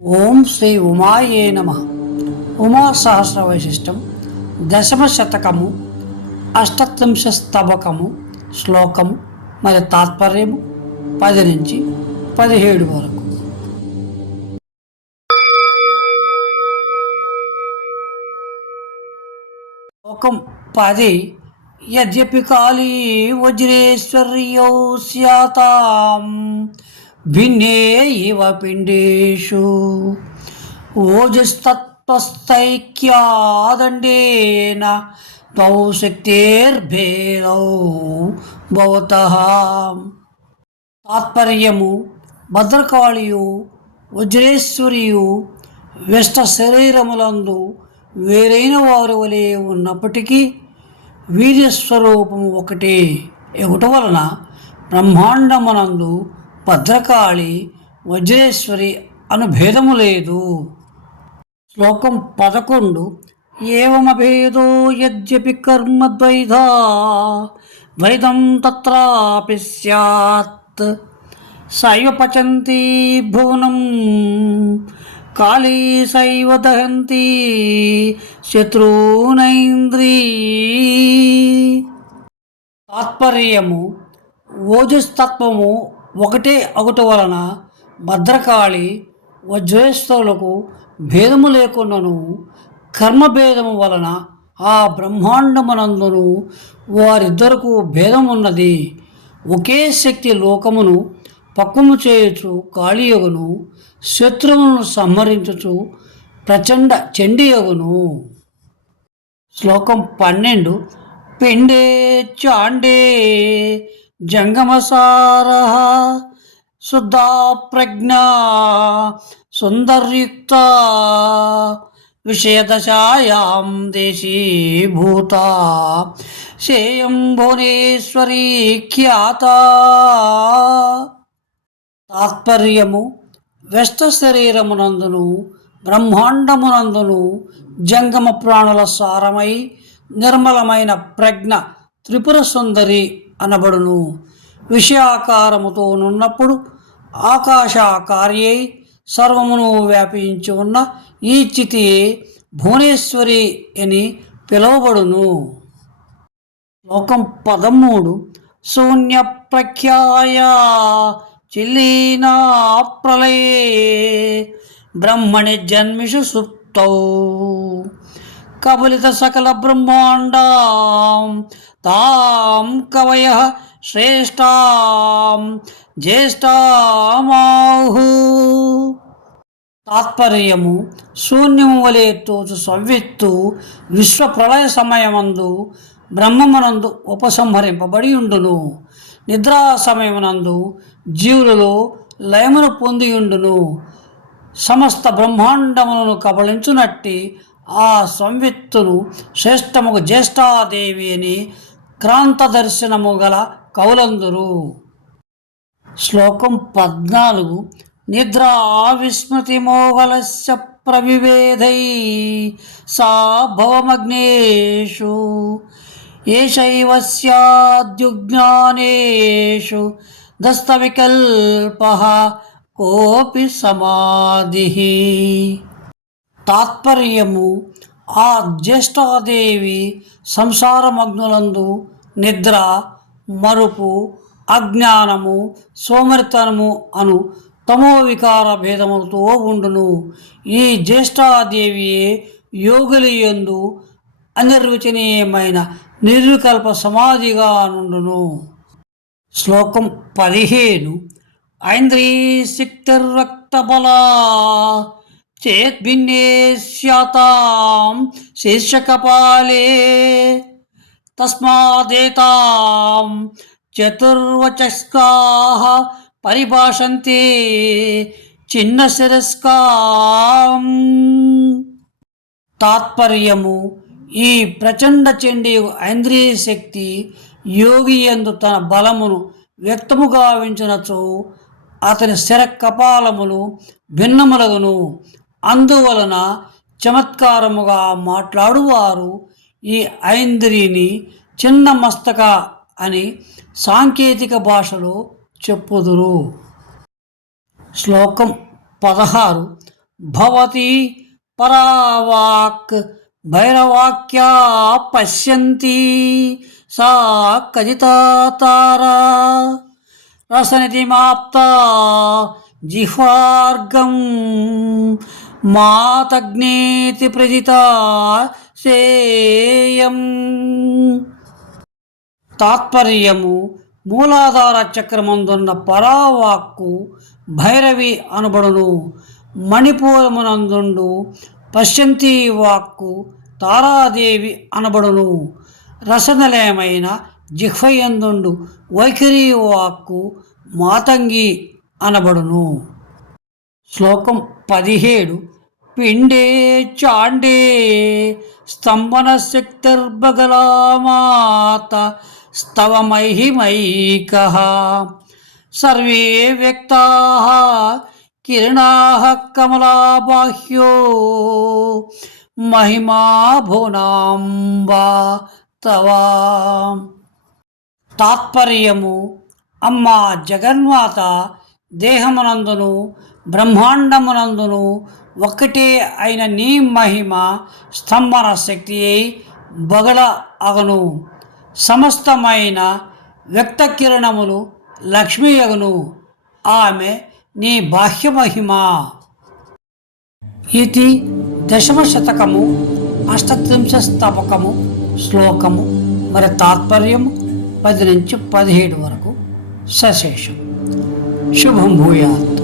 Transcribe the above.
ఓం శ్రీ ఉమాయే నమ. ఉమా సహస్ర వైశిష్టం దశమ శతకము అష్టత్రింశ స్తబకము శ్లోకము మరి తాత్పర్యము పది నుంచి పదిహేడు వరకు. శ్లోకం పది యద్యపి కాళీ వజ్రేశ్వర్యౌ స్యాతాం. భిన్నే ఇవ పిండేషు ఓజస్తత్వస్థైక్యాదండేన ద్వౌ శక్తిర్భేదౌ భవతః తాత్పర్యము భద్రకాళియు వజ్రేశ్వరియు వెష్ట శరీరములందు వేరైన వారు వలె ఉన్నప్పటికీ వీర్యస్వరూపము ఒకటే. ఎగుట వలన బ్రహ్మాండమునందు భద్రకాళి వజ్రేశ్వరి అను భేదము లేదు. శ్లోకం పదకొండు. ఏమభేదో యద్యపి కర్మద్వైధా ద్వైతం తత్రాపి సత్ సైవ పచంతి భువనం కాళీ సైవ దహంతి శత్రూనైంద్రీ తాత్పర్యము ఓజస్తత్వము ఒకటే ఒకటి వలన భద్రకాళి వజ్రేశ్వరులకు భేదము లేకుండాను కర్మభేదము వలన ఆ బ్రహ్మాండమునందును వారిద్దరకు భేదం ఉన్నది ఒకే శక్తి లోకమును పక్వము చేయుచు కాళీయగును శత్రువులను సంహరించుచు ప్రచండ చండీయగును. శ్లోకం పన్నెండు. పిండే చాండే జంగమసార శుద్ధా ప్రజ్ఞ సుందర్యుక్త విషయదశాయాం దేశీభూత శేయం భువనేశ్వరీ ఖ్యాత. తాత్పర్యము వ్యస్త శరీరమునందును బ్రహ్మాండమునందును జంగమ ప్రాణుల సారమై నిర్మలమైన ప్రజ్ఞ త్రిపుర సుందరి అనబడును. విషయాకారముతో నున్నప్పుడు ఆకాశాకార్యై సర్వమును వ్యాపించి ఉన్న ఈ చితి భువనేశ్వరి అని పిలువబడును. శ్లోకం పదమూడు. శూన్య ప్రఖ్యాయ చిల్లీనా ప్రళయే బ్రహ్మణి జన్మిషు సుప్తౌ. కబలిత సకల బ్రహ్మాండాం. తాం కవయ శ్రేష్టాం జ్యేష్ఠామాహు. తాత్పర్యము శూన్యము వలె తోచు సవ్యత్తు విశ్వ ప్రళయ సమయమందు బ్రహ్మమునందు ఉపసంహరింపబడి ఉండును నిద్రా సమయమునందు జీవులలో లయమును పొందియుండును. సమస్త బ్రహ్మాండములను కబళించునట్టి ఆ సంవిత్తును శ్రేష్టముగు జ్యేష్ఠాదేవి అని క్రాంతదర్శనము గల కౌలందురు. శ్లోకం పద్నాలుగు. నిద్రా విస్మృతి మోగలస్య ప్రవివేదై సా భవమగ్నేషు. ఏషైవ స్యాద్యుజ్ఞానేషు. దస్తవికల్ప కోపి సమాధి. తాత్పర్యము ఆ జ్యేష్ఠాదేవి సంసారమగ్నులందు నిద్ర మరుపు అజ్ఞానము సోమరితనము అను తమో వికార భేదములతో ఉండును. ఈ జ్యేష్ఠాదేవియే యోగులి యందు అనిర్వచనీయమైన నిర్వికల్ప సమాధిగా నుండును. శ్లోకం పదిహేను. ఐంద్రీ శక్తిర్రక్తబలా చేద్భిన్నే స్యాతాం శీర్షకపాలే తస్మాదేతాం చతుర్వచస్కాః పరిభాషంతే చిన్న శిరస్కాం తాత్పర్యము ఈ ప్రచండ చెండి ఐంద్రియ శక్తి యోగి యందు తన బలమును వ్యక్తముగా వించినచో అతని శిర కపాలములు భిన్నములగును. అందువలన చమత్కారముగా మాట్లాడువారు ఈ ఐంద్రిని చిన్న మస్తక అని సాంకేతిక భాషలో చెప్పుదురు. శ్లోకం పదహారు. భవతి పరావాక్ భైరవాక్యా పశ్యంతి సా కజితా తారా జిహ్వార్గం మాతగ్నేతి ప్రజిత సేయం. తాత్పర్యము మూలాధార చక్రమందున్న పరావాక్కు భైరవి అనబడును. మణిపూరమునందుండు పశ్యంతి వాక్కు తారాదేవి అనబడును. రసనలయమైన జిహ్వయందుండు వైఖరి వాక్కు మాతంగి అనబడును. శ్లోకం పదిహేడు. పిండే చాండే స్తంభన శక్తిర్బగలా మాత స్తవ మహిమైక సర్వే వ్యక్తా కిరణా కమలాబాహ్యో మహిమా భువనాంబా తవా. తాత్పర్యము అమ్మా జగన్మాత దేహమునందును బ్రహ్మాండమునందును ఒక్కటే అయిన నీ మహిమ స్తంభన శక్తి అయి బగల అగను. సమస్తమైన వ్యక్త కిరణములు లక్ష్మీ అగును. ఆమె నీ బాహ్య మహిమ. ఇది దశమశతకము అష్టత్రింశ స్థాపకము శ్లోకము మరి తాత్పర్యము పది నుంచి పదిహేడు వరకు సశేషం. Shubham Bhuyat.